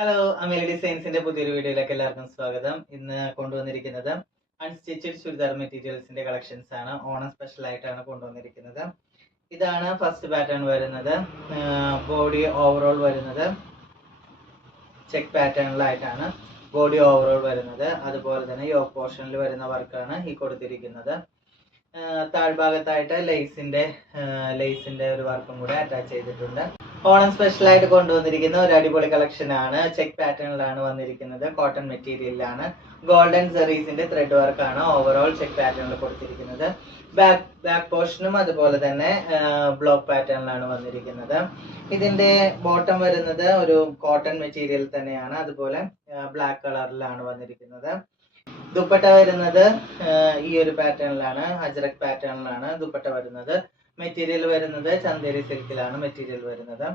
Hello, Amelie ഡിസൈൻസിന്റെ പുതിയൊരു വീഡിയോയിലേക്ക് എല്ലാവർക്കും സ്വാഗതം. ഇന്ന് കൊണ്ടുവന്നിരിക്കുന്നത് അൺസ്റ്റിച്ചഡ് ചുരിദാർ മെറ്റീരിയൽസിന്റെ കളക്ഷൻസ് ആണ്. ഓണം സ്പെഷ്യൽ ആയിട്ടാണ് കൊണ്ടുവന്നിരിക്കുന്നത്. ഇതാണ് ഫസ്റ്റ് പാറ്റേൺ വരുന്നത്. ബോഡി ഓവറോൾ വരുന്നത് ചെക്ക് പാറ്റേണിലായിട്ടാണ് ബോഡി ഓവറോൾ വരുന്നത്. അതുപോലെ തന്നെ യോക്ക് പോർഷനിൽ വരുന്ന വർക്കാണ് ഈ കൊടുത്തിരിക്കുന്നത്. താഴ്ഭാഗത്തായിട്ട് ലേസിന്റെ ഒരു വർക്കും കൂടെ അറ്റാച്ച് ചെയ്തിട്ടുണ്ട്. ഓണം സ്പെഷ്യൽ ആയിട്ട് കൊണ്ടുവന്നിരിക്കുന്ന ഒരു അടിപൊളി കളക്ഷൻ ആണ്. ചെക്ക് പാറ്റേണിലാണ് വന്നിരിക്കുന്നത്. കോട്ടൺ മെറ്റീരിയലിലാണ്. ഗോൾഡൻ സെറീസിന്റെ ത്രെഡ് വർക്കാണ് ഓവറോൾ ചെക്ക് പാറ്റേണിൽ കൊടുത്തിരിക്കുന്നത്. ബാക്ക് പോർഷനും അതുപോലെ തന്നെ ബ്ലോക്ക് പാറ്റേണിലാണ് വന്നിരിക്കുന്നത്. ഇതിന്റെ ബോട്ടം വരുന്നത് ഒരു കോട്ടൺ മെറ്റീരിയൽ തന്നെയാണ്. അതുപോലെ ബ്ലാക്ക് കളറിലാണ് വന്നിരിക്കുന്നത്. ദുപ്പട്ട വരുന്നത് ഈ ഒരു പാറ്റേണിലാണ്, അജ്രക് പാറ്റേണിലാണ് ദുപ്പട്ട വരുന്നത്. മെറ്റീരിയൽ വരുന്നത് ചന്ദേരി സിൽക്കിലാണ് മെറ്റീരിയൽ വരുന്നത്.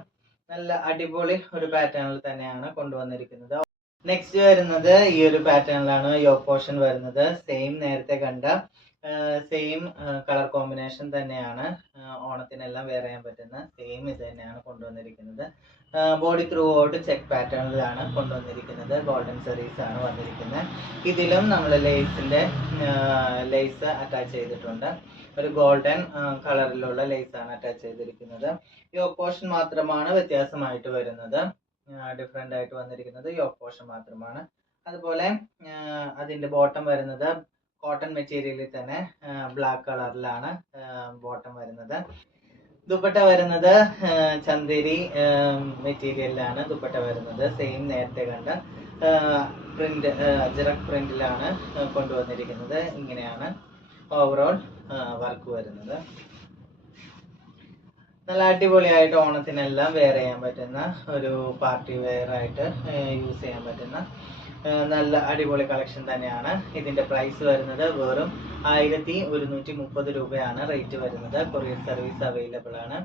നല്ല അടിപൊളി ഒരു പാറ്റേണിൽ തന്നെയാണ് കൊണ്ടുവന്നിരിക്കുന്നത്. നെക്സ്റ്റ് വരുന്നത് ഈ ഒരു പാറ്റേണിലാണ് യോക്ക് പോർഷൻ വരുന്നത്. നേരത്തെ കണ്ട സെയിം കളർ കോമ്പിനേഷൻ തന്നെയാണ്. ഓണത്തിനെല്ലാം വെയർ ചെയ്യാൻ പറ്റുന്ന ഇത് തന്നെയാണ് കൊണ്ടുവന്നിരിക്കുന്നത്. ബോഡി ത്രൂ ഔട്ട് ചെക്ക് പാറ്റേണിലാണ് കൊണ്ടുവന്നിരിക്കുന്നത്. ഗോൾഡൻ സെറീസ് ആണ് വന്നിരിക്കുന്നത്. ഇതിലും നമ്മൾ ലേസ് അറ്റാച്ച് ചെയ്തിട്ടുണ്ട്. ഒരു ഗോൾഡൻ കളറിലുള്ള ലേസ് ആണ് അറ്റാച്ച് ചെയ്തിരിക്കുന്നത്. യോക്ക് പോർഷൻ മാത്രമാണ് വ്യത്യാസമായിട്ട് വരുന്നത്. ഡിഫറെന്റ് ആയിട്ട് വന്നിരിക്കുന്നത് യോക്ക് പോർഷൻ മാത്രമാണ്. അതുപോലെ അതിന്റെ ബോട്ടം വരുന്നത് കോട്ടൺ മെറ്റീരിയലിൽ തന്നെ ബ്ലാക്ക് കളറിലാണ് ബോട്ടം വരുന്നത്. ദുപ്പട്ട വരുന്നത് ചന്ദേരി മെറ്റീരിയലിലാണ് ദുപ്പട്ട വരുന്നത്. നേരത്തെ കണ്ട പ്രിന്റ് അജ്രക് പ്രിന്റിലാണ് കൊണ്ടുവന്നിരിക്കുന്നത്. ഇങ്ങനെയാണ് ഓവറോൾ വർക്ക് വരുന്നത്. നല്ല അടിപൊളിയായിട്ട് ഓണത്തിനെല്ലാം വെയർ ചെയ്യാൻ പറ്റുന്ന ഒരു പാർട്ടി വെയർ ആയിട്ട് യൂസ് ചെയ്യാൻ പറ്റുന്ന നല്ല അടിപൊളി കളക്ഷൻ തന്നെയാണ്. ഇതിന്റെ പ്രൈസ് വരുന്നത് വെറും 1130 രൂപയാണ് റേറ്റ് വരുന്നത്. കൊറിയർ സർവീസ് അവൈലബിൾ ആണ്.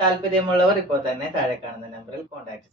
താല്പര്യമുള്ളവർ ഇപ്പോൾ തന്നെ താഴെ കാണുന്ന നമ്പറിൽ കോൺടാക്ട്